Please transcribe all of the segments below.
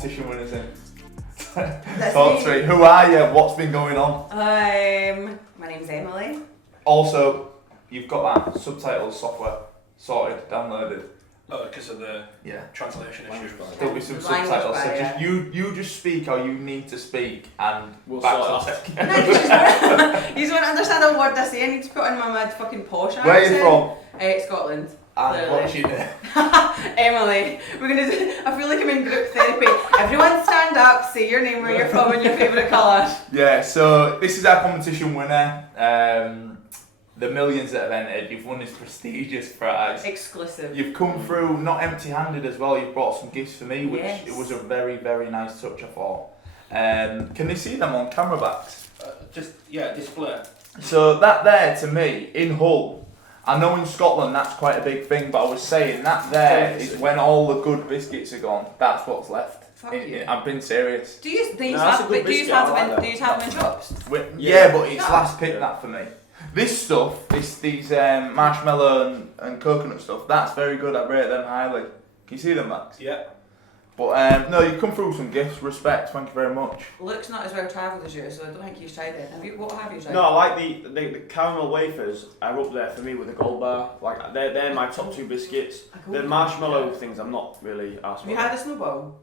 competition winners in. Talk to me. Who are you? What's been going on? My name's Emily. Also, you've got that subtitles software sorted, downloaded. Oh, because of the translation issues. There'll be some subtitles. So just you just speak how you need to speak, and we'll back sort to it. No, you just won't understand a word I say. I need to put in my mad fucking posh accent. Where are you from? Scotland. And what's your name? Emily. We're gonna do, I feel like I'm in group therapy. Everyone stand up, say your name, where you're from, and your favourite colour. Yeah, so this is our competition winner. The millions that have entered, you've won this prestigious prize. Exclusive. You've come through not empty-handed as well. You've brought some gifts for me, which it was a very, very nice touch, I thought. Can they see them on camera backs? Display. So that there, to me, in Hull, I know in Scotland that's quite a big thing, but I was saying that there is when all the good biscuits are gone. That's what's left. I've been serious. Do you have them in shops? Yeah, but it's last pick that for me. This stuff, these marshmallow and coconut stuff, that's very good. I rate them highly. Can you see them, Max? Yeah. But no, you come through with some gifts. Respect. Thank you very much. Luke's not as well travelled as you, so I don't think he's tried it. What have you tried? No, I like the caramel wafers are up there for me with the gold bar. Like they're my top two biscuits. The marshmallow things I'm not really asked. Have you had a snowball?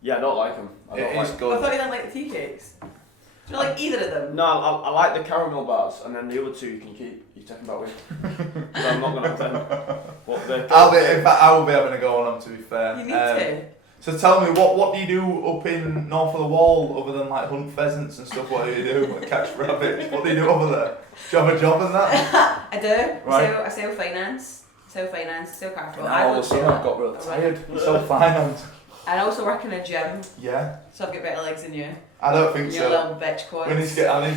Yeah, I don't like them. It is good. I thought you didn't like the tea cakes. Do you like either of them? No, I like the caramel bars, and then the other two you can keep. You take them back with. So I'm not gonna have them. I will be having a go on them, to be fair. You need to. So tell me, what do you do up in north of the wall other than like hunt pheasants and stuff? What do you do? Like catch rabbits? What do you do over there? Do you have a job in that? I do. Right. I sell finance, sell capital. All of a sudden I got real tired. You sell finance. I also work in a gym. Yeah. So I've got better legs than you. I don't think Your so. little bitch quads. I need to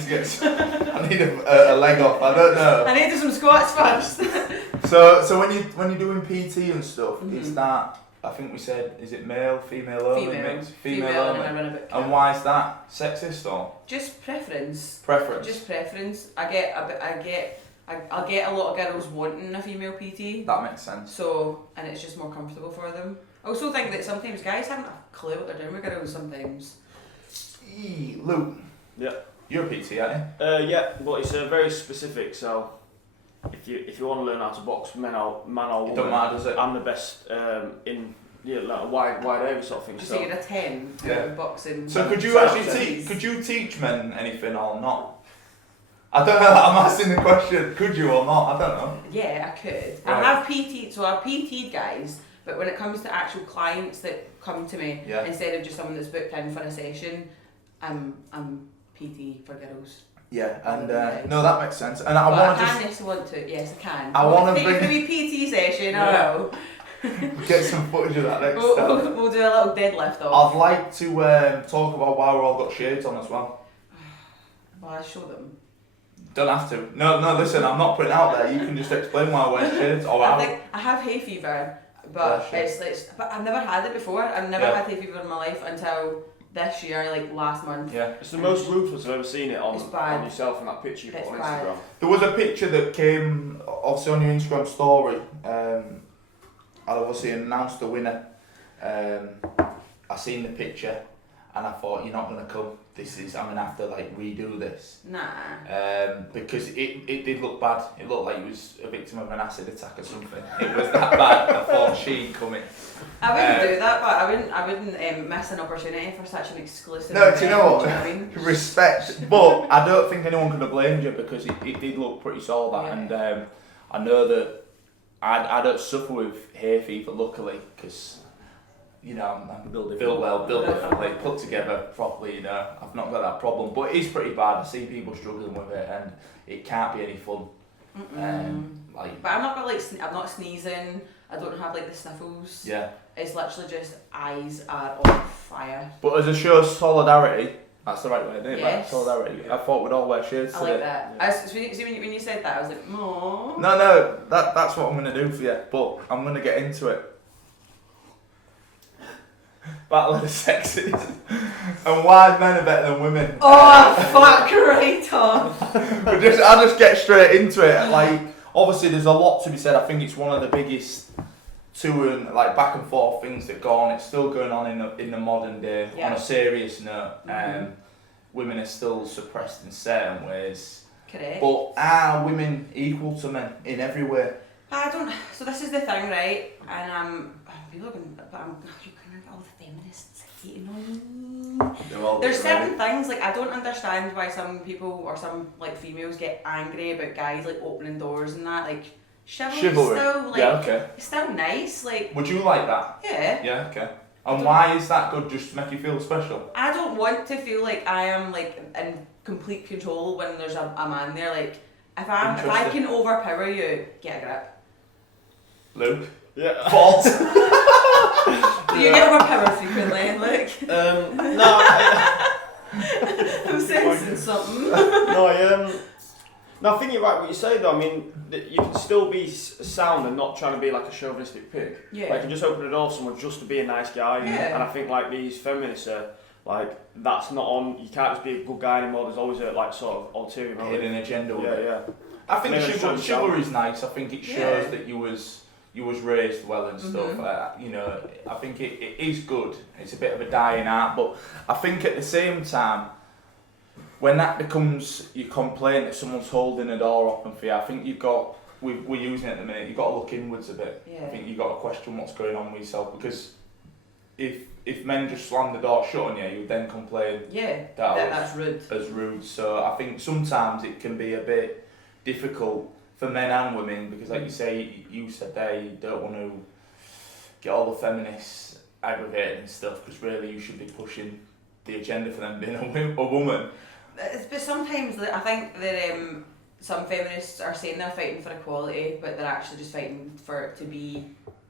get. I need a leg off. I don't know. I need to do some squats first. So when you're doing PT and stuff, it's that. I think we said, is it male, female only? Female only. And why is that sexist or? Just preference. Preference. I'll get a lot of girls wanting a female PT. That makes sense. So, and it's just more comfortable for them. I also think that sometimes guys haven't a clue what they're doing with girls sometimes. Luke. Yeah. You're a PT, aren't you? Yeah, but it's very specific. So if you want to learn how to box, man or woman, It don't matter, does it? I'm the best in like a wide area sort of thing. So you're a 10 in boxing. So could you actually could you teach men anything or not? I don't know. I'm asking the question. Could you or not? I don't know. Yeah, I could. Right. I have PT, so I've PT'd guys, but when it comes to actual clients that come to me, instead of just someone that's booked in for a session, I'm PT for girls. Yeah, and no, that makes sense. And I want to Yes, I can. I want to bring bring a PT session. I will. Get some footage of that next time. We'll do a little deadlift off. I'd like to talk about why we're all got shades on as well. Well, I'll show them. Don't have to. No, listen, I'm not putting it out there. You can just explain why I wear shades. Or I have hay fever, but but I've never had it before. I've never had hay fever in my life until this year, like last month. Yeah. It's the most ruthless I've ever seen it on yourself and that picture you put on Instagram. There was a picture that came, obviously on your Instagram story, I obviously announced the winner. I seen the picture and I thought, you're not going to come. I'm going to have to like redo this. Nah. Because it did look bad. It looked like he was a victim of an acid attack or something. It was that bad. I thought she'd come in. I wouldn't do that, but I wouldn't miss an opportunity for such an exclusive. No, do you know what? Do you know what I mean? Respect. But I don't think anyone could have blamed you because it did look pretty solid. Yeah. And I know that I don't suffer with hay fever, luckily, because you know I'm built differently, put together properly. You know, I've not got that problem, but it is pretty bad. I see people struggling with it, and it can't be any fun. But I'm not I'm not sneezing. I don't have like the sniffles. Yeah. It's literally just eyes are on fire. But as a show of solidarity, that's the right way to do it. Yes. Solidarity. I thought we'd all wear shades today. I like that. Yeah. When you said that, I was like, no. No, that's what I'm going to do for you. But I'm going to get into it. Battle of the sexes. And why men are better than women. Oh, fuck right off. I'll just get straight into it. Like, obviously there's a lot to be said. I think it's one of the biggest to and like back and forth things that go on. It's still going on in the modern day. On a serious note, women are still suppressed in certain ways. Correct. But are women equal to men in every way? I don't. So this is the thing, right? And people are going, but I'm looking at all the feminists hating on me. There's certain things like I don't understand why some people or some like females get angry about guys like opening doors and that. Like chivalry. Still like it's still nice. Like would you like that? Yeah. Yeah. Okay. And why is that good? Just to make you feel special? I don't want to feel like I am like in complete control when there's a man there. Like if I can overpower you, get a grip. Luke? Yeah. False. Do you get overpowered frequently? Like no. I'm sensing something. No, I think you're right what you say though. I mean, you can still be sound and not trying to be like a chauvinistic pig. Yeah. Like you can just open the door to someone just to be a nice guy. Yeah. And I think like these feminists are like, that's not on, you can't just be a good guy anymore. There's always a like sort of ulterior motive. Hidden agenda with it. Yeah. I think chivalry's nice. I think it shows that you was raised well and stuff. You know, I think it is good. It's a bit of a dying art, but I think at the same time, when that becomes your complaint that someone's holding a door open for you, I think we're using it at the minute, you've got to look inwards a bit. Yeah. I think you've got to question what's going on with yourself, because if men just slam the door shut on you, you would then complain that's rude. As rude. So I think sometimes it can be a bit difficult for men and women, because like you said there, you don't want to get all the feminists aggravated and stuff, because really you should be pushing the agenda for them being a woman. But sometimes I think that some feminists are saying they're fighting for equality, but they're actually just fighting for it to be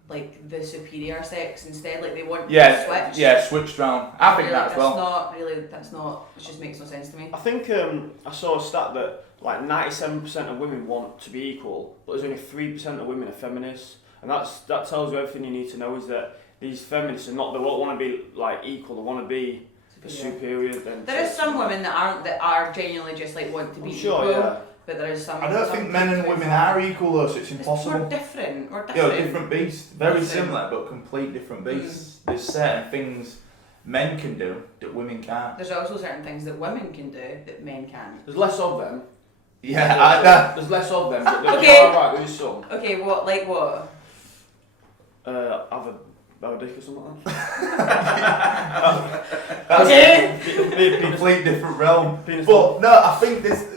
like the superior sex instead. Like they want to switch. Yeah, switched round. I think that's well. That's not. It just makes no sense to me. I think I saw a stat that like 97% of women want to be equal, but there's only 3% of women are feminists, and that tells you everything you need to know. Is that these feminists are not. They don't want to be like equal. They want to be superior. There is some women that are genuinely just like want to be equal. Yeah. But there is some. I don't think men and women are equal though, so it's impossible. We're different. Different beasts. Very similar, but complete different beasts. There's certain things men can do that women can't. There's also certain things that women can do that men can't. There's less of them. Yeah, there's less of them. But right, there's some. Okay, what? Like what? Have a dick or something like that. Okay. Complete different realm. But no, I think this.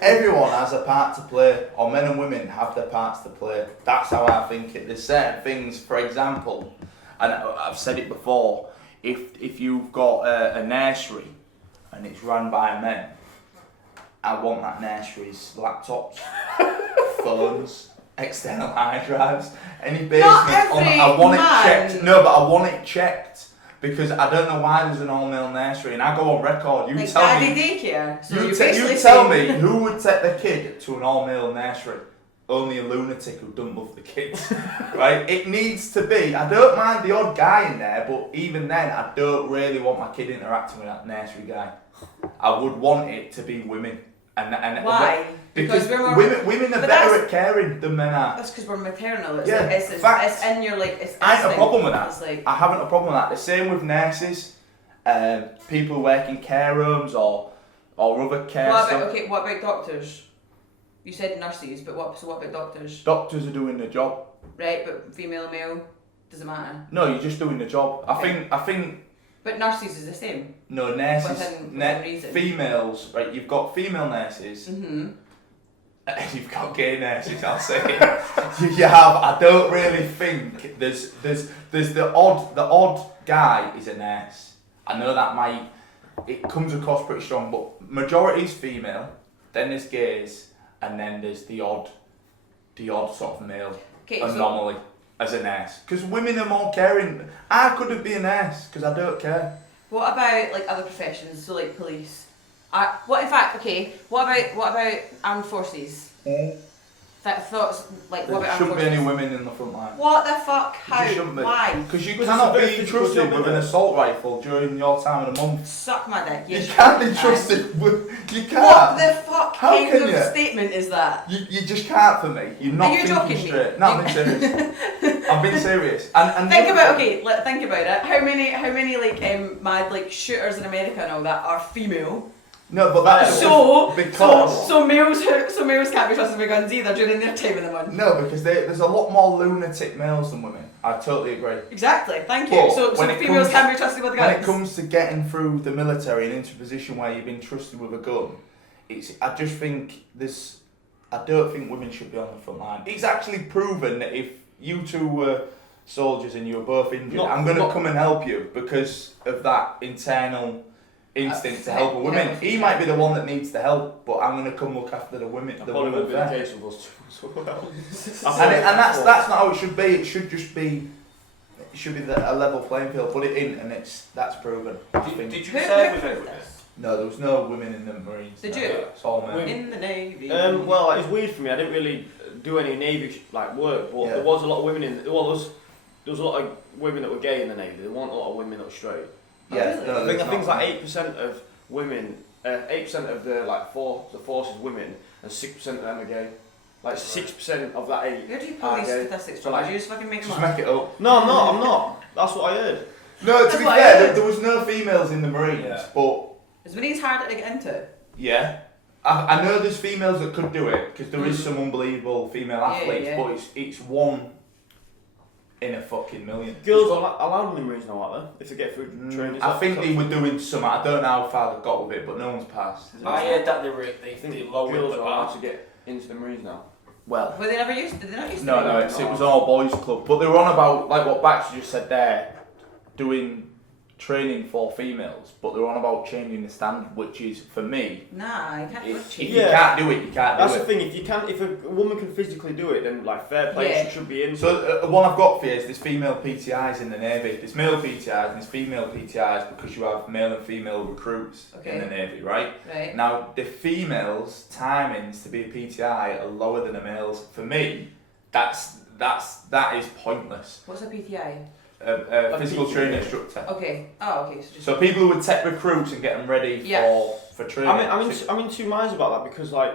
Everyone has a part to play, or men and women have their parts to play. That's how I think it. There's certain things, for example, and I've said it before. If you've got a nursery and it's run by men, I want that nursery's laptops, phones, external hard drives, any basements I want it checked. No, but I want it checked, because I don't know why there's an all-male nursery, and I go on record. You tell me. Daycare. So you tell me who would take their kid to an all-male nursery. Only a lunatic who doesn't love the kids, right? It needs to be. I don't mind the odd guy in there, but even then, I don't really want my kid interacting with that nursery guy. I would want it to be women. And why? Because women are better at caring than men are. That's because we're maternal. It's facts. It's in your like. It's I have a problem with that. It's like, I haven't a problem with that. The same with nurses, people who work in care homes or other care stuff. What about doctors? You said nurses, but what about doctors? Doctors are doing the job. Right, but female, male, doesn't matter. No, you're just doing the job. Okay. I think. But nurses is the same. No, nurses. Within reason. Females, right? You've got female nurses. Mm-hmm. And you've got gay nurses. I'll say it. You have. I don't really think there's the odd guy is a nurse. I know that it comes across pretty strong, but majority is female. Then there's gays. And then there's the odd sort of male anomaly as a nurse. Because women are more caring. I couldn't be a nurse because I don't care. What about like other professions? So like police. What about armed forces? thoughts like what There about shouldn't be any enforcement? women in the front line. What the fuck? How? There shouldn't be. Why? Because you Because cannot it's a very be physical trusted job, with an isn't it? assault rifle during your time of the month. Suck my dick. You Yes, can't be can. trusted with. You can't. What the fuck How kind can of you? statement is that? You just can't for me. You're not Are you thinking joking me? straight. No, I'm being serious. I'm being serious. And Think about think about it. How many like mad like shooters in America and all that are female? No, but that's So males can't be trusted with guns either during their time in the month. No, because there's a lot more lunatic males than women. I totally agree. Exactly. Thank you. But So females can't be trusted with guns. When it comes to getting through the military and into a position where you've been trusted with a gun, I just think I don't think women should be on the front line. It's actually proven that if you two were soldiers and you were both injured, I'm going to come and help you because of that internal instinct to help a woman. Yeah. He might be the one that needs the help, but I'm going to come look after the women. The Probably women would be the case with us too as well. and that's not how it should be. It should just be. It should be a level playing field. Put it in, and that's proven. Did you Who serve with proved anyone? this? No, there was no women in the Marines. Did no. you? It's all men. In the Navy. Well, it was weird for me. I didn't really do any Navy work, but Yeah. there was a lot of women in. Well, there was a lot of women that were gay in the Navy. There weren't a lot of women that were straight. Yeah, really? no, I think there's it's not. like 8% of women, 8% of the the force is women, and 6% of them are gay. Like 6% of that 8. Where do you pull these Okay. statistics So, from? like, Did you just fucking make them Just up? make it up. No, I'm not. That's what I heard. No, to That's be what I fair, heard. there was no females in the Marines, Yeah. but Is Marines harder to get into? yeah. I know there's females that could do it because there is some unbelievable female Yeah, athletes, yeah. but it's one in a fucking million. Girls are allowed in the Marines now, aren't they? If they get through training. Is I that- think is they that- were doing some. I don't know how far they got with it, but no one's passed. I heard that they I think they lowered girls the are allowed bar. to get into the Marines now. Well, Were they never used? Did they not used to? no, be? no, it was all boys club, but they were on about like what Baxter just said there, doing training for females, but they were on about changing the standard, which is for me. Nah, you can't If cheat. you can't do it, you can't That's do the it. thing. If a woman can physically do it, then like fair play, Yeah. she should be in. So one I've got for you is there's female PTIs in the Navy. There's male PTIs and there's female PTIs because you have male and female recruits Okay. in the Navy, right? Right. Now the females' timings to be a PTI are lower than the males. For me, that is pointless. What's a PTI? A physical PTI. training instructor. Okay. Oh, okay. So just. So people who would take recruits and get them ready Yeah. for training. I'm in two minds about that because like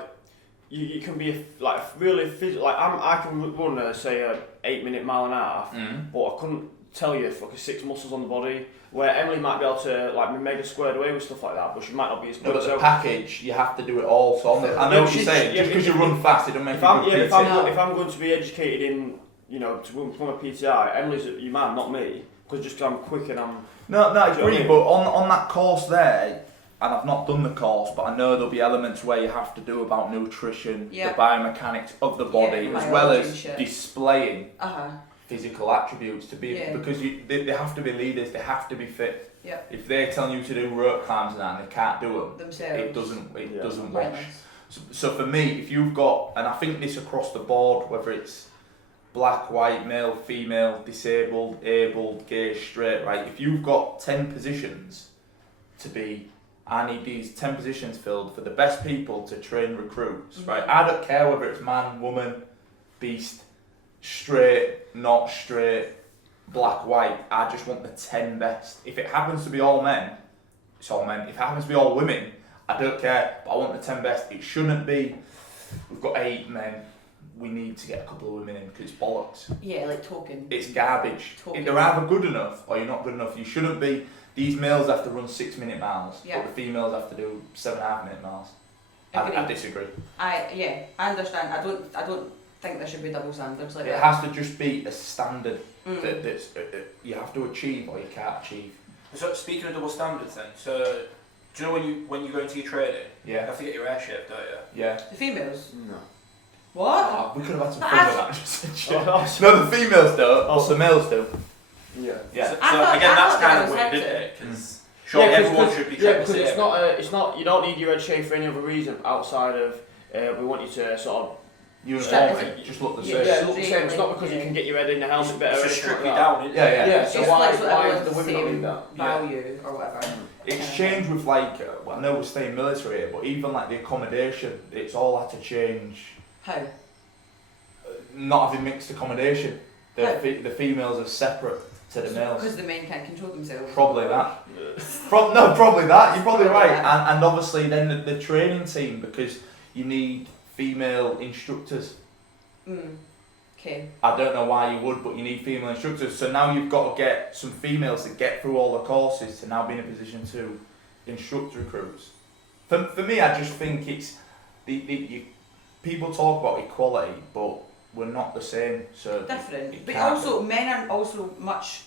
you can be like really physical. Like I can run say a 8-minute mile and a half, Mm. but I couldn't tell you fucking 6 muscles on the body. Where Emily might be able to like be mega squared away with stuff like that, but she might not be as No, good. but the So package, you have to do it all. So I know Yeah, what you're saying. yeah, Just because if- you run fast, it doesn't make if you I'm good yeah, if PT. I'm going to be educated in to become a PTI, Emily's your man, not me, because just 'cause I'm quick and I'm. No, I Do you know what I agree, mean? but on that course there, and I've not done the course, but I know there'll be elements where you have to do about nutrition, Yeah. the biomechanics of the body, Yeah, as well biology and as shit. displaying Uh-huh. physical attributes to be, Yeah. because they have to be leaders, they have to be fit. Yeah. If they're telling you to do rope climbs and that and they can't do them, Themselves. it doesn't doesn't Pointless. wash. So for me, if you've got, and I think this across the board, whether it's black, white, male, female, disabled, abled, gay, straight, right? If you've got 10 positions to be, I need these 10 positions filled for the best people to train recruits, right? I don't care whether it's man, woman, beast, straight, not straight, black, white. I just want the 10 best. If it happens to be all men, it's all men. If it happens to be all women, I don't care, but I want the 10 best. It shouldn't be, we've got 8 men, we need to get a couple of women in because it's bollocks. Yeah, like token. It's garbage. Totally. If they're either good enough or you're not good enough. You shouldn't be, these males have to run 6-minute miles, Yeah. but the females have to do 7.5-minute miles. Agreed. I disagree. I understand. I don't think there should be double standards like It that. has to just be a standard Mm. that's you have to achieve or you can't achieve. So speaking of double standards then, so do you know when you go into your training, you Yeah. have to get your hair shaved, don't you? Yeah. The females. No. What? Oh, we could have had some But fun I- with that. Just shit. Oh, No, the females don't, but the males do. yeah. Yeah. So, I so thought- again, I that's thought kind that of was weird, sexy. isn't it? Because surely everyone should be yeah, treated because the it's same. not. You don't need your head shaved for any other reason outside of we want you to sort of. Uniformity, just look the Yeah, same. Yeah, look the same. It's not because you Yeah. can get your head in the helmet better. It's or just anything strictly like that. down, isn't Yeah, it? yeah. Yeah, It's so just why like so the everyone's women don't same need that? value or whatever. It's changed with like, I know we're staying military here, but even like the accommodation, it's all had to change. How? not having mixed accommodation. The females are separate to the males. Because the men can't control themselves. Probably that. Probably that. You're probably right. And obviously then the training team, because you need female instructors. Okay. I don't know why you would, but you need female instructors. So now you've got to get some females to get through all the courses to now be in a position to instruct recruits. For me, I just think it's people talk about equality, but we're not the same. So different. But also, men are also much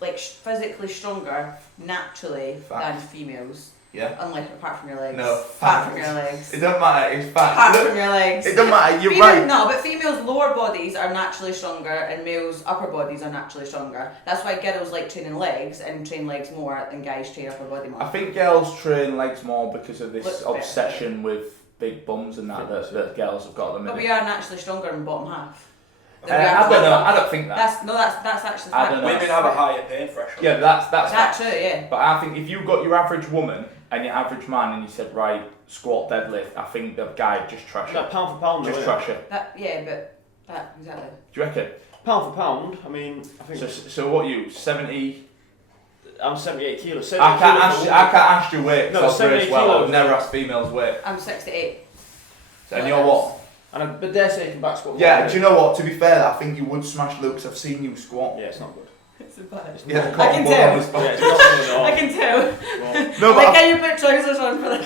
physically stronger naturally than females. Yeah. Unlike apart from your legs. No. Apart from your legs. It doesn't matter. It's fact. Apart from your legs. It doesn't matter. You're right. No, but females' lower bodies are naturally stronger, and males' upper bodies are naturally stronger. That's why girls like training legs and train legs more than guys train upper body more. I think girls train legs more because of this Looks obsession with big bums and that girls have got at the minute. But we are naturally stronger in bottom half. I don't know. I don't think that. That's actually I don't know. Women have a higher pain threshold. Yeah, that's true. Yeah. But I think if you got your average woman and your average man and you said, right, squat, deadlift, I think the guy just trash it. Pound for pound, just trash it. Exactly. Do you reckon? Pound for pound, I mean, I think. So what are you, 70? I'm 78 kilos. I can't ask your weight. No, 78 kilos. I would never ask females' weight. I'm 68. And you're what? But dare say you can back squat. Yeah, do you know what? To be fair, I think you would smash Luke's. I've seen you squat. Yeah, it's not good. It's bad. Yeah, I can tell. Yeah, it's not good at all. I can tell. No, but can you put trousers on for that?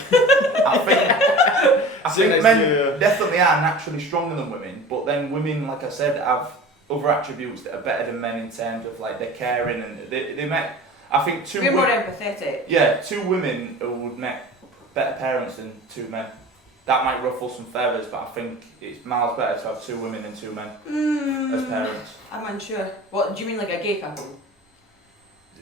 I think men definitely are naturally stronger than women, but then women, like I said, have other attributes that are better than men in terms of like their caring and they make. I think We're more empathetic. Yeah, 2 women who would make better parents than 2 men. That might ruffle some feathers, but I think it's miles better to have 2 women than 2 men as parents. I'm unsure. What do you mean, like a gay couple?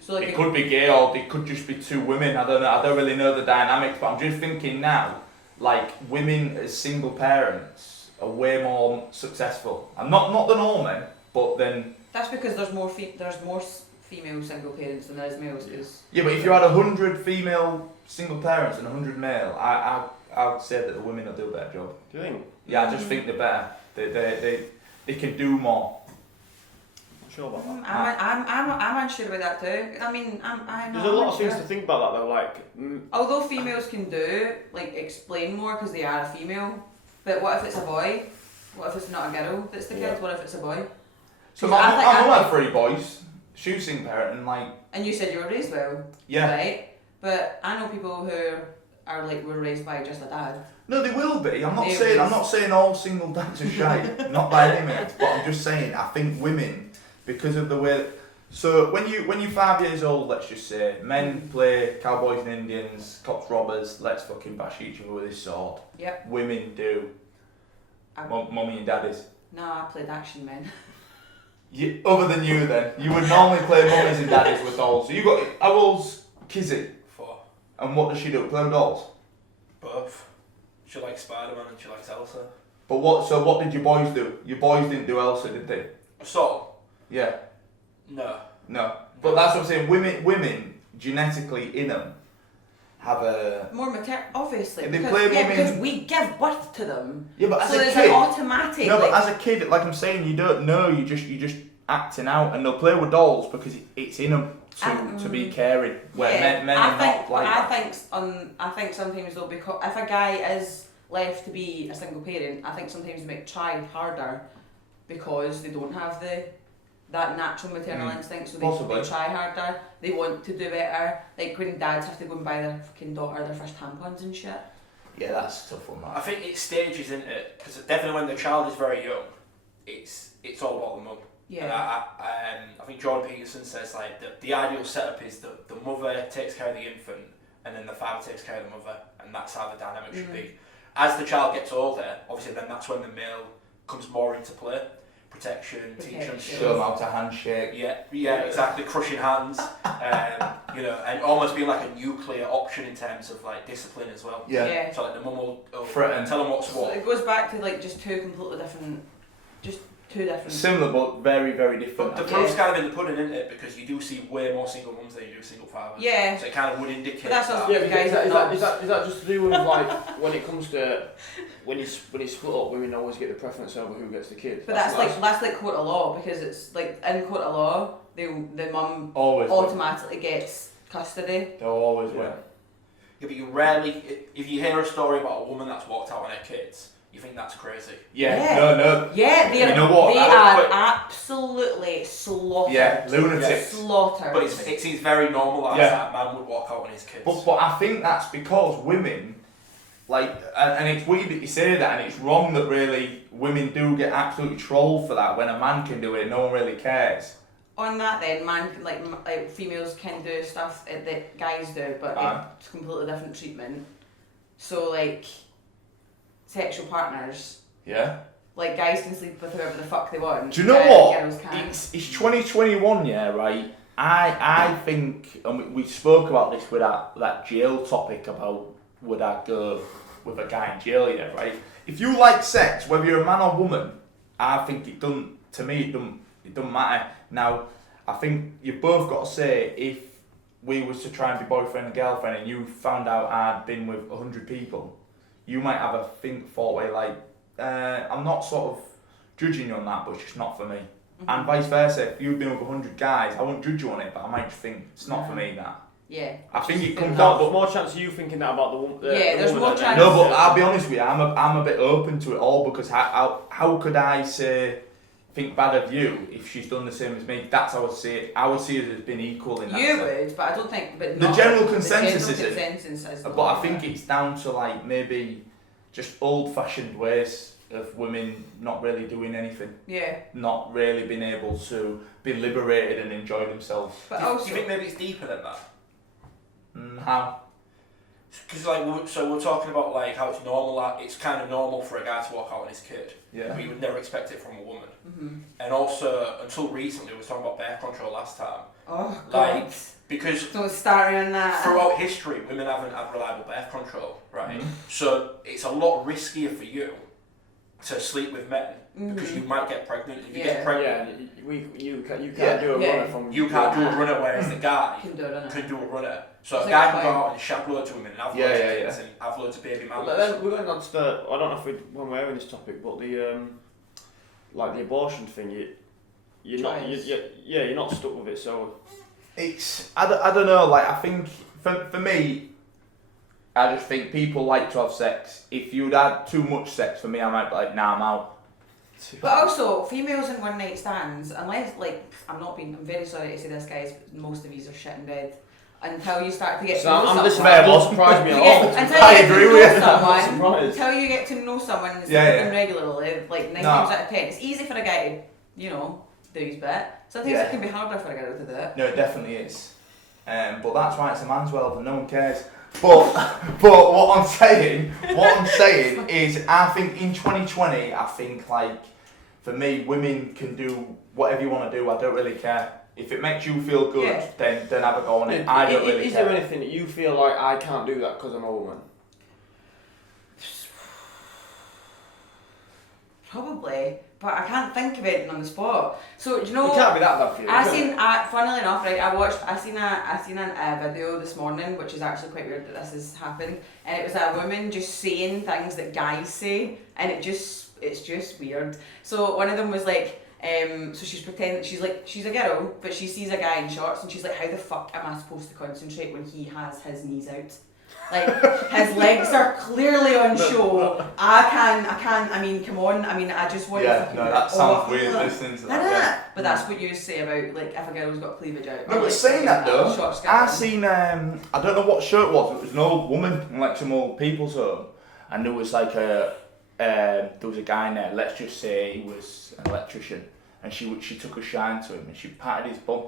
So like it could be gay or it could just be 2 women. I don't know. I don't really know the dynamics, but I'm just thinking now, like women as single parents are way more successful. And not than all men, but then. That's because there's more female single parents than there is males. Yeah, but if you had 100 female single parents and 100 male, I would say that the women will do a better job. Do you think? Yeah, I just think they're better. They can do more. I'm sure about that. I'm unsure about that too. I mean, There's a lot of things to think about that though, like. Although females can explain more because they are a female, but what if it's a boy? What if it's not a girl that's the kid? What if it's a boy? So I'm had 3 boys, shoe single parent, and like. And you said you were raised well. Yeah. Right, but I know people who are were raised by just a dad. No, they will be. I'm not saying all single dads are shy, not by any means. But I'm just saying I think women, because of the way. So when you're 5 years old, let's just say, men play cowboys and Indians, cops, robbers. Let's fucking bash each other with this sword. Yep. Women do. Mummy and daddies. No, I played action men. Other than you, then you would normally play mummies and daddies with dolls. So you got how old's Kizzy? 4. And what does she do? Play with dolls? Both. She likes Spider-Man and she likes Elsa. But what did your boys do? Your boys didn't do Elsa, did they? So? Yeah. No. But that's what I'm saying. Women genetically in them have a more obviously. Because we give birth to them. Yeah, but as so a it's kid, an automatic. No, but as a kid, like I'm saying, you don't know. You just acting out, and they'll play with dolls because it's in them to be caring. Where men are not like that. I think sometimes though, because if a guy is left to be a single parent, I think sometimes they might try harder because they don't have that natural maternal instinct, so they try harder, they want to do better. Like when dads have to go and buy their fucking daughter their first tampons and shit. Yeah, that's a tough one, man. I think it's stages, isn't it? Because definitely when the child is very young, it's all about the mum. Yeah. I think Jordan Peterson says like the ideal setup is the mother takes care of the infant and then the father takes care of the mother, and that's how the dynamic should be. As the child gets older, obviously then that's when the male comes more into play. Protection, teach them, show them how to handshake. Yeah, exactly. Crushing hands, and almost being like a nuclear option in terms of like discipline as well. Yeah. So like the mum will threaten, tell them what's what. So it goes back to like just 2 completely different, just Two different. Similar but very, very different. But the proof's kind of in the pudding, isn't it? Because you do see way more single mums than you do single fathers. Yeah. So it kind of would indicate But that's that. also- Yeah, is that just to do with like when it comes to when you split up, women always get the preference over who gets the kid. But that's like court of law, because it's like in court of law, the mum Always automatically gets custody. They'll always win. Yeah, but you rarely, if you hear a story about a woman that's walked out on her kids, you think that's crazy. Yeah. No. Yeah, You know what? They are absolutely slaughtered. Yeah, lunatics. Slaughtered. But it seems very normalised that a man would walk out on his kids. But I think that's because women, like, and it's weird that you say that, and it's wrong that really women do get absolutely trolled for that when a man can do it, no one really cares. On that then, like females can do stuff that guys do, but it's completely different treatment. So like, sexual partners. Yeah. Like guys can sleep with whoever the fuck they want. Do you know what? Girls can't. It's 2021, yeah, right? I think, and we spoke about this with that jail topic about would I go with a guy in jail, yeah, right? If you like sex, whether you're a man or woman, I think it doesn't matter. Now, I think you've both got to say, if we was to try and be boyfriend and girlfriend and you found out I'd been with 100 people, you might have a thought where like, I'm not sort of judging you on that, but it's just not for me. Mm-hmm. And vice versa, if you've been with 100 guys, I won't judge you on it, but I might just think, it's not for me, that. Yeah. I think it comes down, out. but more chance of you thinking that about the woman. There's more chance. No, but I'll be honest with you, I'm a bit open to it all, because how could I think bad of you if she's done the same as me? That's how I would see it. I would see it as being equal in that You sense. would, but I don't think. But The not, general consensus the isn't. consensus is But I think it's down to like maybe just old-fashioned ways of women not really doing anything. Yeah. Not really being able to be liberated and enjoy themselves. But do also, you think maybe it's deeper than that? How? Because we're talking about like how it's normal. It's kind of normal for a guy to walk out on his kid. Yeah. But you would never expect it from a woman. Mm-hmm. And also, until recently, we were talking about birth control last time. Oh Like, God. because Don't start me on that. throughout history, women haven't had reliable birth control, right? Mm-hmm. So it's a lot riskier for you to sleep with men because you might get pregnant. If you get pregnant, you can't do a runner from. you can't do a runner, whereas the guy Can do a runner. can do a runner. So It's a like guy a can go fight. out and shag loads of women and have loads of kids and have loads of baby mamas. But then we're going on to the. I don't know if when we're having this topic, but the like the abortion thing, you're not stuck with it. So It's I don't know. Like I think for me, I just think people like to have sex. If you'd had too much sex, for me, I might be like, nah, I'm out. But also, females in one night stands, unless like I'm very sorry to say this, guys, but most of these are shit in bed. Until you start to get to know someone. Doesn't surprise me at all. Until you get to know someone, Surprised. until you get to know someone and sleep with them regularly, like 9 times out of 10, it's easy for a guy to, do his bit. Sometimes it can be harder for a girl to do it. No, it definitely is. But that's why it's a man's world and no one cares. But what I'm saying is, I think in 2020, I think like for me, women can do whatever you want to do. I don't really care. If it makes you feel good, then have a go on it. I don't really care. Is there anything that you feel like I can't do that because I'm a woman? Probably, but I can't think of it on the spot. So do you know? It can't be that bad for you. Funnily enough, right? I seen a video this morning, which is actually quite weird that this has happened, and it was a woman just saying things that guys say, and it's just weird. So one of them was like, so she's pretending she's a girl, but she sees a guy in shorts, and she's like, how the fuck am I supposed to concentrate when he has his knees out? Like, his legs are clearly on show. I can't, I mean, come on. I mean, I just want to fucking... that sounds weird listening to that. But that's what you say about, like, if a girl's got cleavage out. No, but saying that though, I seen, I don't know what show it was an old woman in like some old people's home, and there was like there was a guy in there, let's just say he was an electrician, and she took a shine to him and she patted his bum.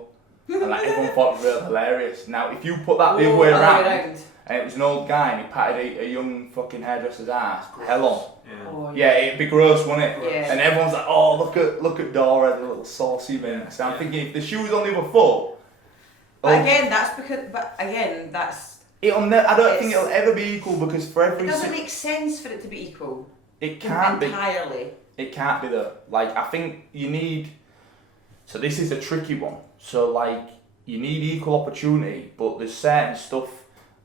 And like everyone thought it was real hilarious. Now, if you put that the other way around, and it was an old guy and he patted a young fucking hairdresser's ass, hell on. Yeah, it'd be gross, wouldn't it? Yeah. And everyone's like, oh, look at Dora, the little saucy man. So I'm thinking, if the shoe was on the other foot... But again, that's... I don't think it'll ever be equal, because for every... It doesn't make sense for it to be equal. It can't entirely. be. It can't be though. Like, I think you need... So this is a tricky one. So, like, you need equal opportunity, but there's certain stuff,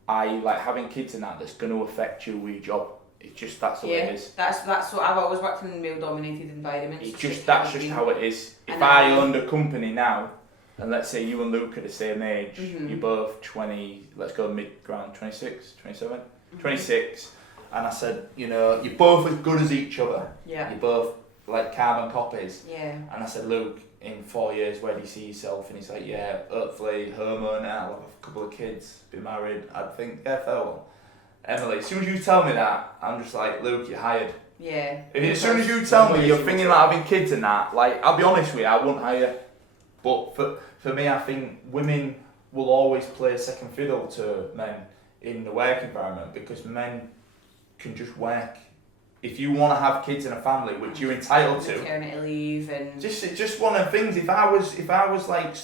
like having kids and that's going to affect you with your job. It's just, that's the way it is. That's what I've always worked in male-dominated environments. It's just, that's just how it is. If I owned a company now, and let's say you and Luke are the same age, you're both 20, let's go mid-ground, 26, 27, 26, and I said, you know, you're both as good as each other. Yeah. You're both like carbon copies. Yeah. And I said, Luke, in 4 years, where do you see yourself? And he's like, yeah, hopefully homeowner, I'll have a couple of kids, be married. I'd think, yeah, fair well. Emily, as soon as you tell me that, I'm just like, Luke, you're hired. Yeah. As soon as you tell me you're thinking like having kids and that, like, I'll be honest with you, I wouldn't hire. But for me, I think women will always play second fiddle to men in the work environment because men can just work. If you want to have kids and a family, which you're entitled to, maternity leave and just one of the things. If I was like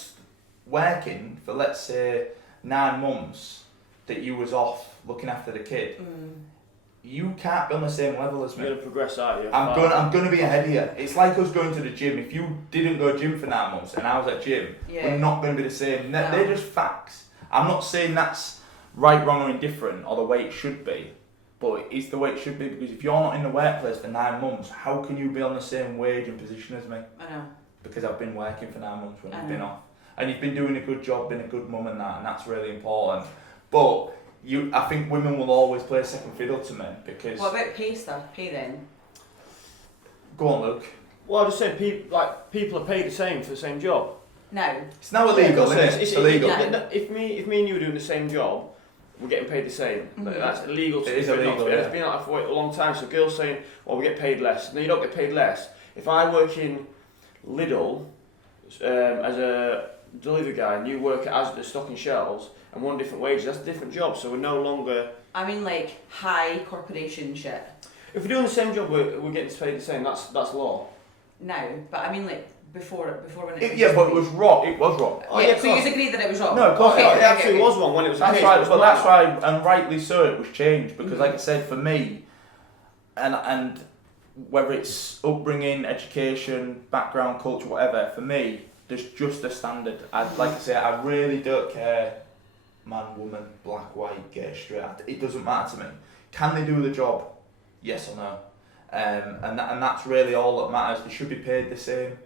working for, let's say, 9 months that you was off looking after the kid, you can't be on the same level as me. You're gonna progress, aren't you? I'm gonna be ahead of you. It's like us going to the gym. If you didn't go gym for 9 months and I was at gym, we're not gonna be the same. No. They're just facts. I'm not saying that's right, wrong, or indifferent or the way it should be. But it's the way it should be because if you're not in the workplace for 9 months, how can you be on the same wage and position as me? I know. Because I've been working for 9 months when you've been off. And you've been doing a good job, been a good mum and that's really important. But I think women will always play second fiddle to men because... What about pay stuff? Pay then? Go on, Luke. Well, I just said people are paid the same for the same job. No. It's now illegal, isn't it? It's illegal. If me and you were doing the same job, we're getting paid the same. That's illegal. It is illegal. It's been like that for a long time. So girls saying, "Well, we get paid less." No, you don't get paid less. If I work in Lidl as a delivery guy, and you work as the stocking shelves, and one different wages, that's a different job. So we're no longer. I mean, like high corporation shit. If we're doing the same job, we're getting paid the same. That's law. No, but I mean like. Before when it yeah, but it was wrong. It was wrong. Oh, yeah, so you agreed that it was wrong? No, of course it absolutely was wrong when it was. That's right, but that's why, and rightly so, it was changed because, like I said, for me, and whether it's upbringing, education, background, culture, whatever, for me, there's just a standard. Like I say, I really don't care, man, woman, black, white, gay, straight. It doesn't matter to me. Can they do the job? Yes or no? And that's really all that matters. They should be paid the same.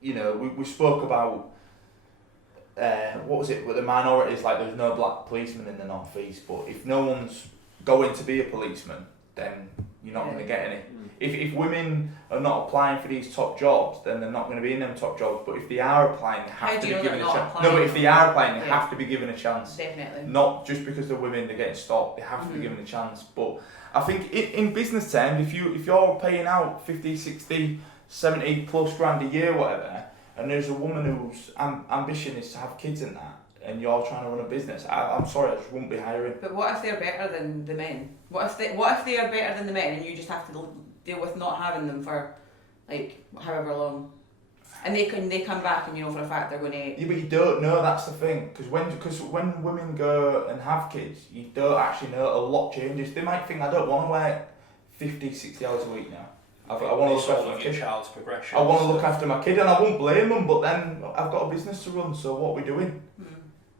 You know, we spoke about what was it with the minorities, like there's no black policemen in the North East, but if no one's going to be a policeman, then you're not going to get any. If women are not applying for these top jobs, then they're not going to be in them top jobs. But if they are applying, they have to be given a chance. No, but if they are applying, they have to be given a chance. Definitely. Not just because they're women, they're getting stopped. They have to be given a chance. But I think in business terms, if you're paying out 50, 60, 70 plus grand a year, whatever, and there's a woman whose ambition is to have kids in that, and you're trying to run a business, I'm sorry, I just wouldn't be hiring. But what if they're better than the men? What if they are better than the men, and you just have to deal with not having them for like however long, and they come back and you know for a fact they're going to. Yeah, but you don't know. That's the thing, because when women go and have kids, you don't actually know a lot changes. They might think, I don't want to work 50, 60 hours a week now. I want to look after my kid. Child's progression. I want to look after my kid, and I won't blame them. But then I've got a business to run, so what are we doing?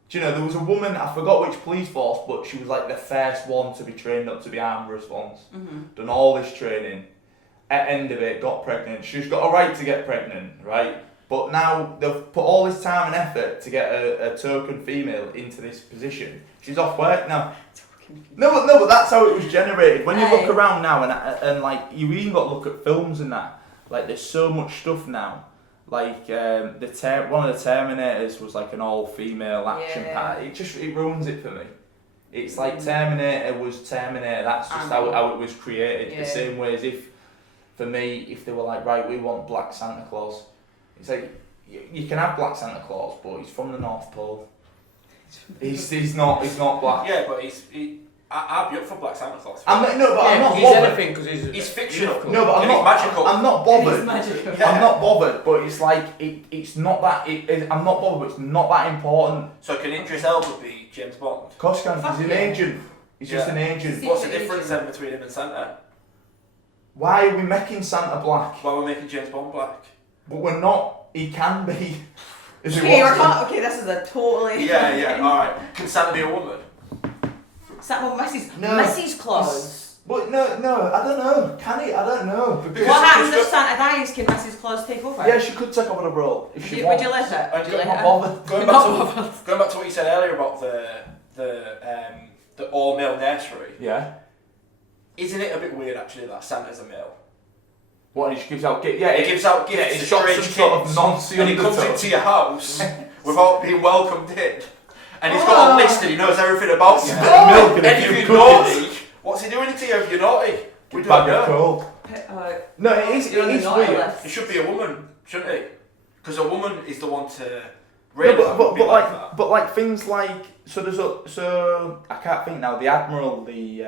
Do you know, there was a woman, I forgot which police force, but she was like the first one to be trained up to be armed response. Done all this training. At end of it, got pregnant. She's got a right to get pregnant, right? But now they've put all this time and effort to get a token female into this position. She's off work now. No, but that's how it was generated. When you look around now and like you even got to look at films and that, like there's so much stuff now. Like one of the Terminators was like an all-female action pack. It ruins it for me. It's like Terminator was Terminator. That's just how it was created. The same way as if, for me, if they were like, right, we want Black Santa Claus. It's like you can have Black Santa Claus, but he's from the North Pole. He's not black. Yeah, but I'd be up for Black Santa Claus. I'm not he's bothered. anything because he's fictional. No, but he's magical. I'm not bothered. He's magical. I'm not bothered, but it's like it's not that. I'm not bothered, but it's not that important. So can Idris Elba be James Bond? Of course, can. He's an agent. He's just an agent. What's the difference then between him and Santa? Why are we making Santa black? Why we're making James Bond black? But we're not. He can be. If he Okay, wants to. okay, this is a totally... Yeah, alright. Can Santa be a woman? Well, Mrs. No. Mrs. Claus. But no, I don't know. Can he? I don't know. Because What happens if Santa dies? Can Mrs. Claus take over? yeah, she could take over the role if she Would wants. you let it? Would you let Not it? bothered. Going back to what you said earlier about the all-male nursery, Yeah. isn't it a bit weird actually that Santa's a male? What? And he just gives out gifts. Yeah, He gives out gifts It's to got strange some sort of kids, nonsense. and he comes into your house without being welcomed in, and he's got a list and he knows everything about you. Milk and a And few if you're cookies. naughty, what's he doing to you if you're naughty? We don't Bag of know. coal. No, it is. You're on It the is naughty weird. list. It should be a woman, shouldn't it? Because a woman is the one to. No, Really, but like things like so I can't think now. The Admiral, the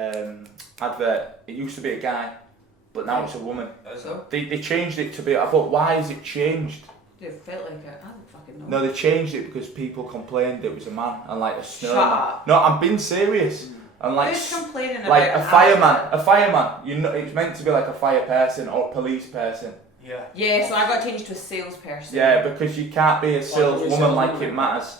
advert. It used to be a guy, but now it's a woman. So? They changed it to be. But why is it changed? They felt like it. I don't fucking know. No, they changed it because people complained it was a man and like a snowman. Shut up. No, I'm being serious. And like Who's complaining like about a fireman. You know, it's meant to be like a fire person or a police person. Yeah. Yeah, so I got changed to a salesperson. Yeah, because you can't be a saleswoman like it matters.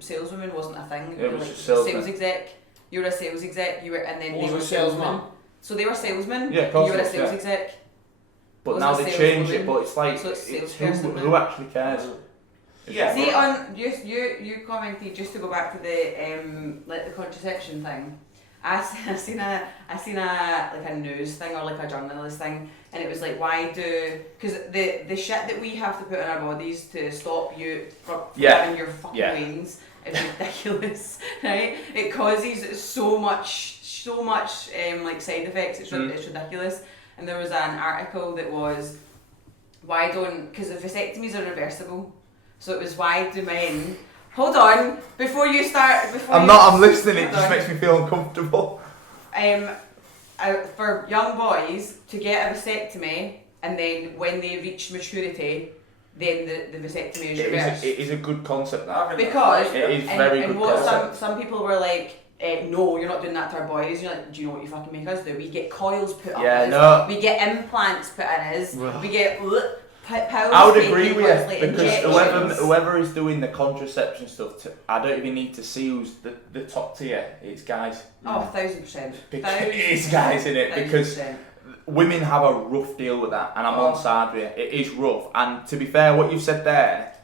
Saleswoman wasn't a thing. It was Like, a salesman. sales exec. You were a sales exec. And then What they were was a salesman? So they were salesmen. Yeah, of course You were a it was, sales yeah. exec. But Was now a they saleswoman. changed it. But it's like So it's it's salesperson who now. actually cares. Yeah. See, on you commented, just to go back to the like the contraception thing. I seen a like a news thing or like a journalist thing, and it was like, why do, because the shit that we have to put in our bodies to stop you from having your fucking wings is ridiculous, right? It causes so much like side effects. It's ridiculous. And there was an article that was, why don't, because the vasectomies are reversible, so it was, why do men. Hold on, before you start. I'm listening. It just makes me feel uncomfortable. For young boys to get a vasectomy, and then when they reach maturity, then the vasectomy is reversed. It is a good concept, that. Because it is very good and what concept. some people were like, no, you're not doing that to our boys. You're like, do you know what you fucking make us do? We get coils put up us. We get implants put in us. We get pills. I would agree with you, like because injections. whoever is doing the contraception stuff, I don't even need to see who's the top tier. It's guys. Oh, 1,000%. It's guys in it, because women have a rough deal with that, and I'm on side with you. It is rough, and to be fair, what you said there,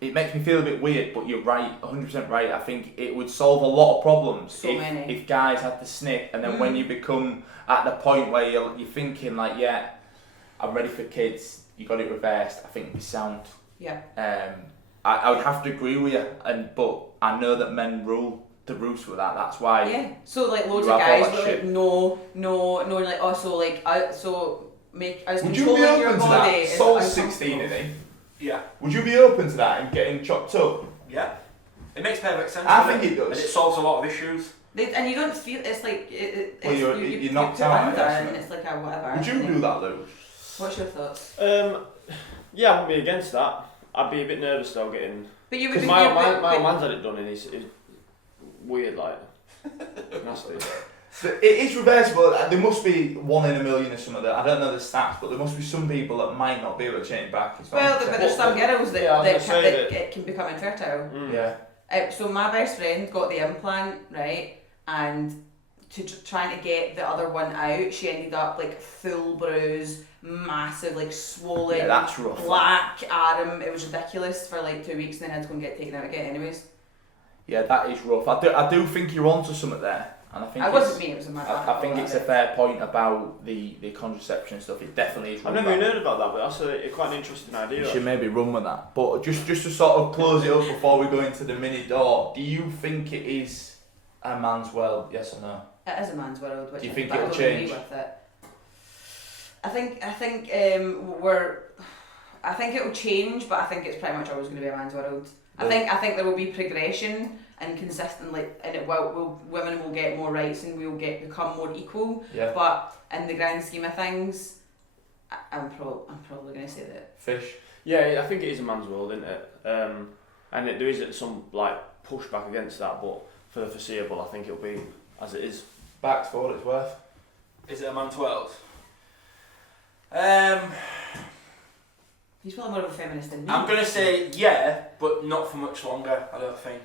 it makes me feel a bit weird, but you're right, 100% right. I think it would solve a lot of problems if guys had the snip, and then when you become at the point where you're thinking like, yeah, I'm ready for kids, you got it reversed, I think it'd be sound. Yeah. I would have to agree with you, but I know that men rule the roost with that. That's why. Yeah. So like loads you of have all guys that were like, shit. no, like also like make us Would you controlling be your open to body. that? is Soul's uncomfortable. 16, isn't he? Yeah. Would you be open to that and getting chopped up? Yeah. It makes perfect sense. I doesn't think it does. And it solves a lot of issues. And you don't feel it's like Well, you're knocked put out, under I guess, and it's like a whatever. Would you do that, Lou? What's your thoughts? Yeah, I wouldn't be against that. I'd be a bit nervous though getting. But you would Because my old man's had it done and it's weird, like nasty. It is reversible. There must be 1 in a million or something. I don't know the stats, but there must be some people that might not be able to change back. Well, but there's some girls that, Yeah, that can become infertile. Yeah. So my best friend got the implant, right, and trying to get the other one out, she ended up like full bruise, massive, like swollen, Yeah, that's rough. black arm. It was ridiculous for like 2 weeks, and then I had to go and get taken out again. Anyways, Yeah, that is rough. I do think you're onto something there, and I think it wasn't me. It was in my. I think it's a fair point about the contraception stuff. It definitely is. I've never even heard about that, but that's quite an interesting idea. You should maybe run with that. But just to sort of close it up before we go into the mini door, do you think it is a man's world? Yes or no? It is a man's world. Which Do you think I it'll don't change? agree with it. I think I think it will change, but I think it's pretty much always going to be a man's world. I think there will be progression and consistent, like, and women will get more rights and we'll become more equal. Yeah. But in the grand scheme of things, I'm probably going to say that. Fish. Yeah, I think it is a man's world, isn't it? And there is some like pushback against that, but for the foreseeable, I think it'll be as it is. Back for what it's worth. Is it a man's world? He's probably more of a feminist than me. I'm gonna say yeah, but not for much longer. I don't think.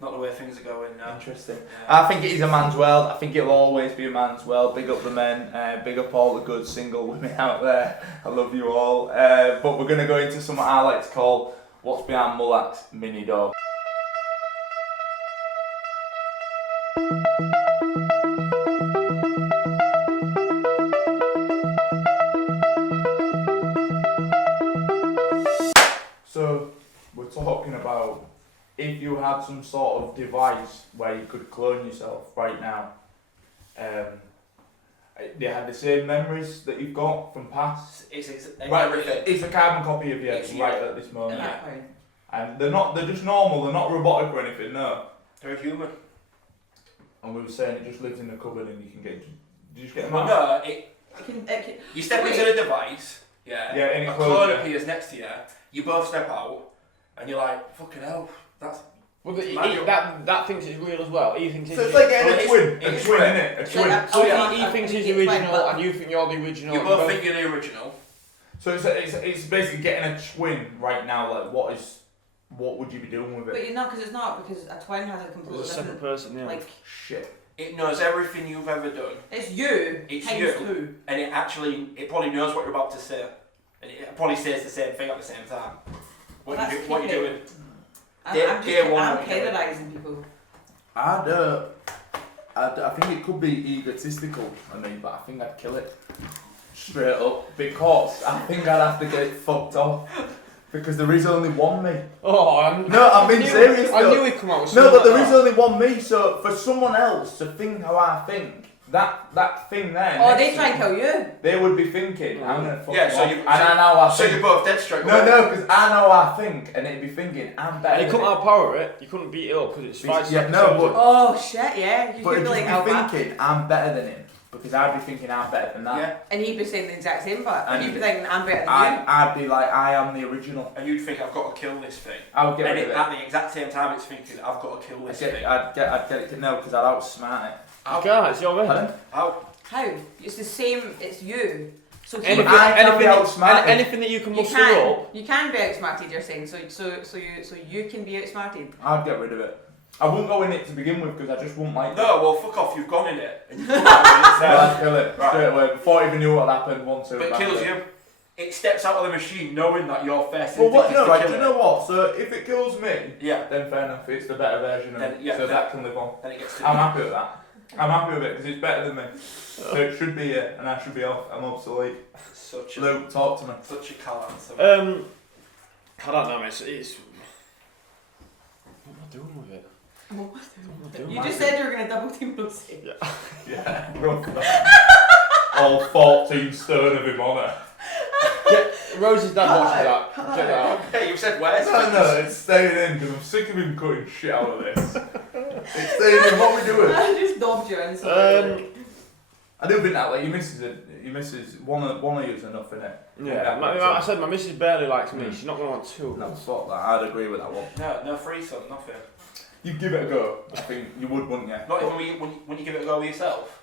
Not the way things are going now. Interesting. Yeah. I think it is a man's world. I think it'll always be a man's world. Big up the men. Big up all the good single women out there. I love you all. But we're going to go into something I like to call what's behind Mully's mini door. So we're talking about if you had some sort of device where you could clone yourself right now, they had the same memories that you've got from past. It's Right, it's a carbon copy of you right at this moment. And they're just normal, they're not robotic or anything, no. They're human. And we were saying it just lives in the cupboard and you can get, you just get them out? No, you step Wait. into the device, Yeah, a in clone appears next to you, you both step out, and you're like, fucking hell, that's... Well, that thinks it's real as well. He thinks So it's like getting a twin, it's innit? A twin. So he thinks he's the original, and you think you're the original. You both think you're the original. So it's basically getting a twin right now, like what would you be doing with it? But you know, because it's not, because a twin has a completely It's a separate different, person, yeah. like, Shit. It knows everything you've ever done. it's you, It's times you. 2. And it probably knows what you're about to say. And it probably says the same thing at the same time. What That's you doing? I'm Day terrorising people. I think it could be egotistical of me, but I think I'd kill it. Straight up. Because I think I'd have to get it fucked off. Because there is only one me. I'm being serious. I though. knew he'd come out with No, something but there like is only one me, so for someone else to think how I think, that thing there. Oh, next they to try and me, kill you. I would be thinking, I'm gonna fuck Yeah, him so off. you- And I know I So think. you're both dead straight away. No, because I know I think, and it'd be thinking, I'm better. And you couldn't outpower it, you couldn't beat it up because it's 5 Yeah, seconds. no, but- Oh shit, yeah. You But could if be like, you'd oh, be thinking, I'm better than him, because I'd be thinking I'm better than that. Yeah. and he'd be saying the exact same, but And you'd be thinking, I'm better than I'd be like, I am the original. And you'd think, I've got to kill this thing. I would get And rid of it. at the exact same time, it's thinking, I've got to kill this thing. I'd get it. No, because I'd outsmart it. Guys, you're right. Pardon? How? you. How? It's the same, it's you. So Anything, I can be outsmarted. anything that you can you muster up. can be outsmarted, you're saying, so you can be outsmarted. I'd get rid of it. I wouldn't go in it to begin with because I just wouldn't like it. No, well, fuck off, you've gone in it. And you've come out with it. No, I'd kill it Right. straight away before I even knew what happened. But it kills you. It steps out of the machine knowing that your first Well, what? instinct No, is to right. kill Do you it. know what? So if it kills me, Yeah, then fair enough. It's the better version of Then- it, yeah, so then- that can live on. then it gets to I'm happy with that. I'm happy with it because it's better than me. So it should be it, and I should be off. I'm obsolete. such a Luke, talk to me. such a call answer. I don't know, mate. It's. What am I doing with it? You just said you were going to double team Lucy. Yeah, rough. All 14 stone of him on it. Rose's dad watches that. Check that out. Hey, you said where? No, it's staying in because I'm sick of him cutting shit out of this. It's staying in. What are we doing? I just dobbed you in, so I do think that, like, your missus, one of you's enough, innit? Yeah, I said my missus barely likes me. She's not going to want two. No, fuck that. I'd agree with that one. No threesome, nothing. You give it a go. I think you would, wouldn't you? Not even when you give it a go with yourself.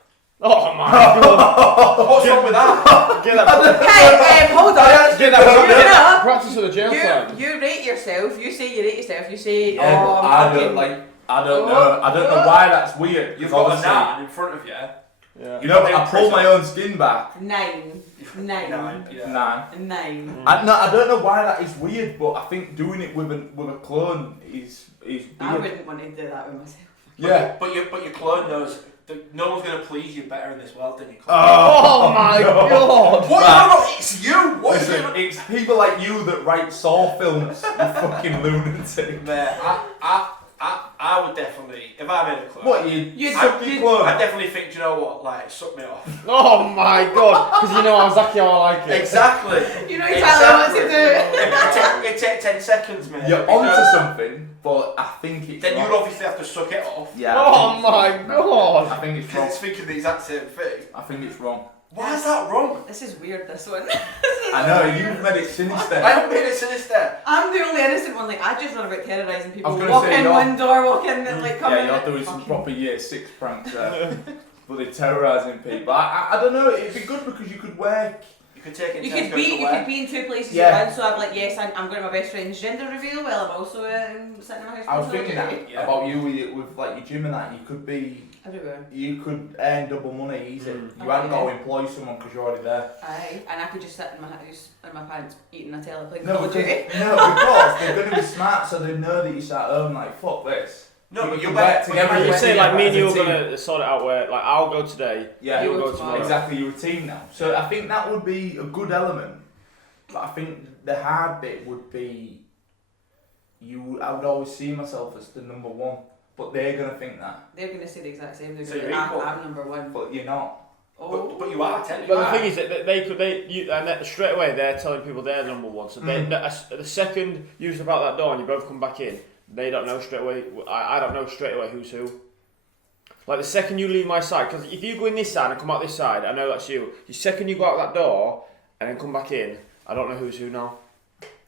Oh my god! What's wrong with that? Get that. Hey, hold on. Get You know, practice with the jail time. you rate yourself. You say you rate yourself. You say, Yeah, oh, but I'm I don't fucking- like. I don't know. I don't know why that's weird. You've 'cause got a obviously- nan in front of you. Yeah. You know, I pull my own skin back. 9. Yeah. 9. I don't know why that is weird, but I think doing it with a clone is weird. I wouldn't want to do that with myself. Yeah. But your clone knows that no one's going to please you better in this world than your clone. Oh my god! What are you on about? It's you! What is Listen, it? it's people like you that write Saw films. You fucking lunatic. Mate, I would definitely, if I made a clone. What you You'd- suck your clone? I definitely think, do you know what? Like, suck me off. Oh my god! Because you know exactly how I like it. Exactly. You know exactly what to do. It takes 10 seconds, mate. You're Because onto something, but I think it's then wrong. you'd obviously have to suck it off. Yeah. Oh my god! I think it's Because wrong. it's thinking the exact same thing. I think it's wrong. Why is that wrong? This is weird, this one. I know, you've made it sinister. I haven't made it sinister. I'm the only innocent one. Like, I just run about terrorising people. I was gonna Walk say, in you're- one door, walk in, and like come in. Yeah, you're doing some proper year 6 pranks there. but they're terrorising people. I don't know. It'd be good because you could work. You could take it. You could be in two places Yeah. at once. So I'm like, yes, I'm going to my best friend's gender reveal while I'm also sitting in my house. I was thinking that about you with like your gym and that. You could be everywhere. You could earn double money easy. You Oh, haven't got to yeah. employ someone because you're already there. Aye, and I could just sit in my house in my pants eating a telly playing No, Call of because, Duty. no, because they're going to be smart, so they know that you sat home like fuck this. No, but you you're work back together. You say like me and you are as a team. gonna sort it out where like I'll go today, Yeah, you'll go tomorrow. Exactly, you're a team now. So I think that would be a good element. But I think the hard bit would be I would always see myself as the number one. But they're gonna think that. They're going to say the exact same. They're So going to you're be, equal. I'm number one. But you're not. Oh. But you are technically. But the thing is that and straight away they're telling people they're number one. So the second you step out that door and you both come back in, they don't know straight away. I don't know straight away who's who. Like the second you leave my side, because if you go in this side and come out this side, I know that's you. The second you go out that door and then come back in, I don't know who's who now.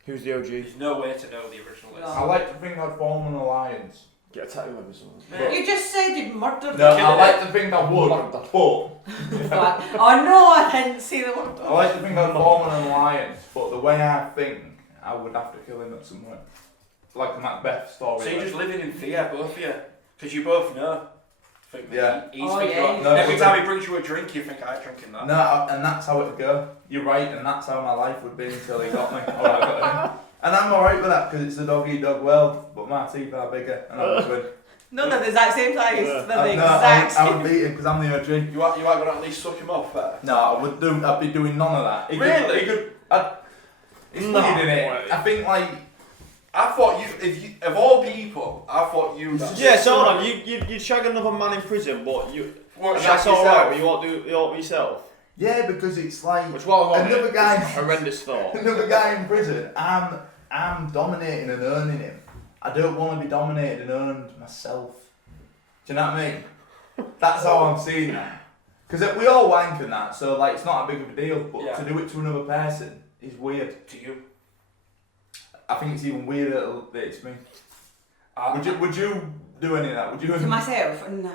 Who's the OG? There's no way to know the original list. No. I like to think I'd form an alliance. Get a tattoo of someone. But- You just said you'd murdered No, the I like to think I would, Like but Oh no, I didn't see the word. I like to think I'd form an alliance. But the way I think, I would have to kill him at some point. Like the Macbeth story. So you're just living in fear, both of you, because you both know. Think that Yeah. He's Oh, thinking yeah. about- No, every but time he brings you a drink, you think I'm drinking that. No, and that's how it'd go. You're right, and that's how my life would be until he got me. Or I got him. And I'm alright with that because it's a dog-eat-dog world, but my teeth are bigger and I would win. No, they're the exact same size. Yeah. They're the No, exact I same. would beat him because I'm the OG. You are gonna at least suck him off there. No, I'd be doing none of that. He Really? It's No weird, innit? way. I think like I thought of all people, I thought you. Yeah, so hold on. You shag another man in prison, but you. What, And shag that's alright, yourself? but you won't be yourself. yeah, because it's like Which while I'm on Another it, guy- it's a horrendous thought. another guy in prison. I'm dominating and earning him. I don't want to be dominated and earned myself. Do you know what I mean? That's how I'm seeing that. Because we all wank and that, so like it's not a big of a deal. But Yeah. to do it to another person is weird. To you. I think it's even weirder that it's me. I- Would you do any of that? Would you? To myself? Nah.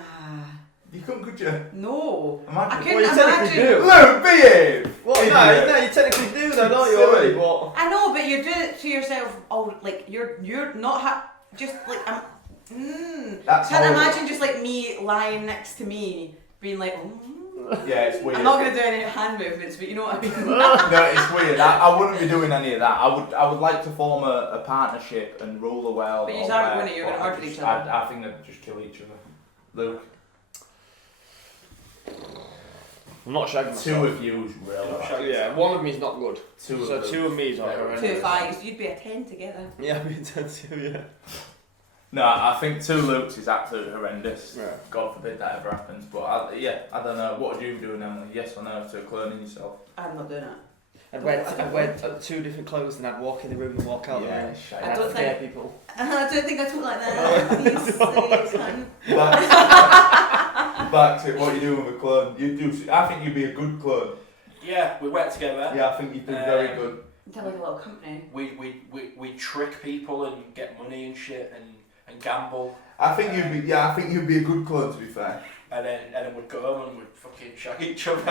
You couldn't, could you? No. I Imagine. couldn't Well, you technically imagine. do. Luke, behave! Well, Idiot. no, you technically do though, don't you? Silly. Already, but I know, but you're doing it to yourself. Oh, like you're not just like I'm. That's Can't horrible. imagine just like me lying next to me, being like. Yeah, it's weird. I'm not gonna do any hand movements, but you know what I mean. No, it's weird. I wouldn't be doing any of that. I would like to form a partnership and rule the world. But you or aren't where, gonna, you're but gonna I murder just- each other. I think they'd just kill each other. Luke, I'm not shagging myself. two of you's You're real. not bad. shagging Yeah, one of me's not good. Two So of two of me's are Yeah. horrendous. 2 fives, you'd be a 10 together. Yeah, I'm intensive. Yeah. No, I think two Lukes is absolutely horrendous. Yeah. God forbid that ever happens. But I don't know. What would you be doing, Emily? Yes or no to cloning yourself? I'm not doing it. I'd wear two different clothes and I'd walk in the room and walk out the room. shite. I And don't I'd scare think- people. I don't think I talk like that. You silly cunt. Back to what you do with a clone. I think you'd be a good clone. Yeah, we work together. Yeah, I think you'd be very good. They're like a little company. We trick people and get money and shit and gamble. I think you'd be a good clone, to be fair. And then we'd go home and we'd fucking shag each other.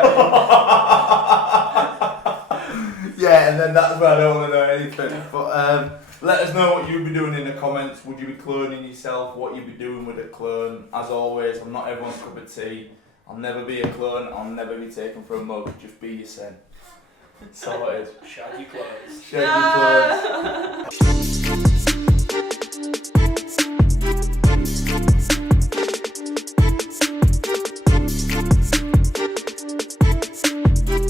Yeah, and then that's where I don't want to know anything. But let us know what you'd be doing in the comments. Would you be cloning yourself? What you'd be doing with a clone? As always, I'm not everyone's cup of tea. I'll never be a clone. I'll never be taken for a mug. Just be yourself. Sorted. Shaggy clothes. Shaggy clone.